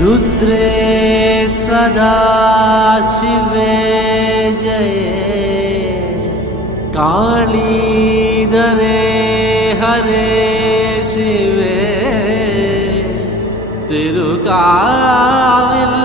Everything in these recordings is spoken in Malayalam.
रुद्रे सदा शिवे जये। कालीदरे हरे शिवे। तिरुकाविल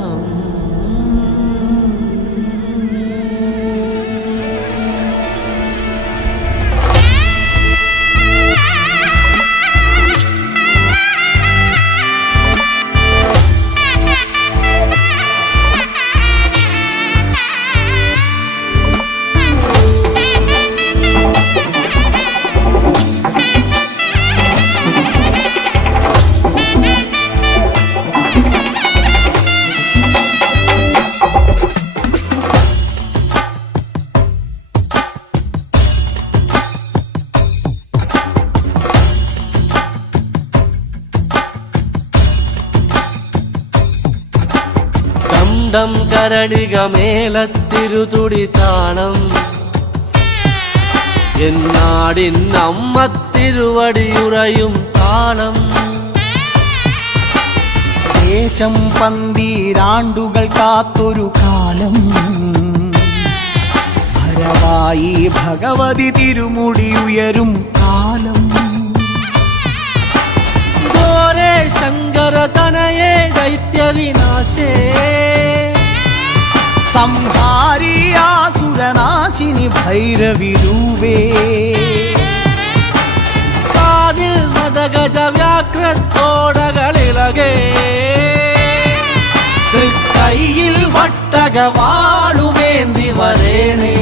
嗯。കണ്ടം കരടിക മേലത്തിരുതുടി താളം. എന്നാടിൻ അമ്മ തിരുവടിയുറയും താളം. ദേശം പന്തീരാണ്ടുകൾ കാത്തൊരു കാലം. ഭരവായി ഭഗവതി തിരുമുടി ഉയരും കാലം. ശങ്കര തനയേ ദൈത്യവിനാശേ. സംഹാരി ആസുരനാശിനി ഭൈരവി രൂപേ കാതിൽ മതഗജ വ്യാക്രത്തോടകളിളകേ തൃക്കൈയിൽ വട്ടകവാളുവേന്തി വരേണേ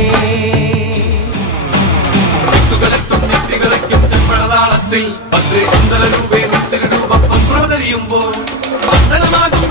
വിത്തുകളെത്തും നിത്യകളയ്ക്കും ചെമ്പഴതാളത്തിൽ ഭദ്രേ സുന്ദര രൂപേ നിത്യരൂപം പ്രവതരിയുമ്പോൾ മണ്ഡലമാകും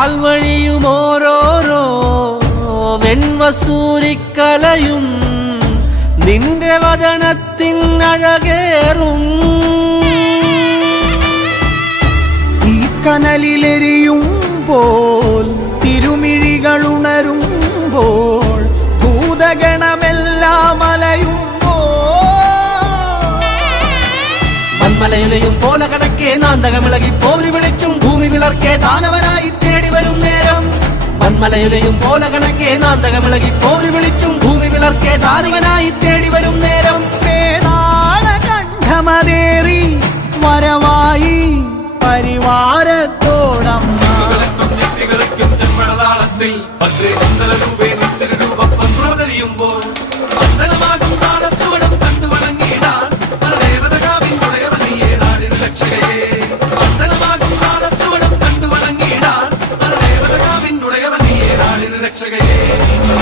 പാൽവഴിയും ഓരോരോ വെൺവസൂരിക്കലയും നിന്റെ വദനത്തിൻ അഴകേറും ഈ കനലിലെരിയും തിരുമിഴികൾ വന്മലയിലെയും പോല കടക്കെ നാന്തകമിളകി പോരി വിളിച്ചും ഭൂമി വിളർക്കെ ദാനവനായി തേടി വരും നേരം. വന്മലയിലെയും പോല കണക്കെ നാന്തകമിളകി പോരി വിളിച്ചും ഭൂമി വിളർക്കെ ദാനവനായി തേടി വരും നേരം. വേതാള കണ്ഠമതേറി വരവായി പരിവാരത്തോടമ്മ. Reggae.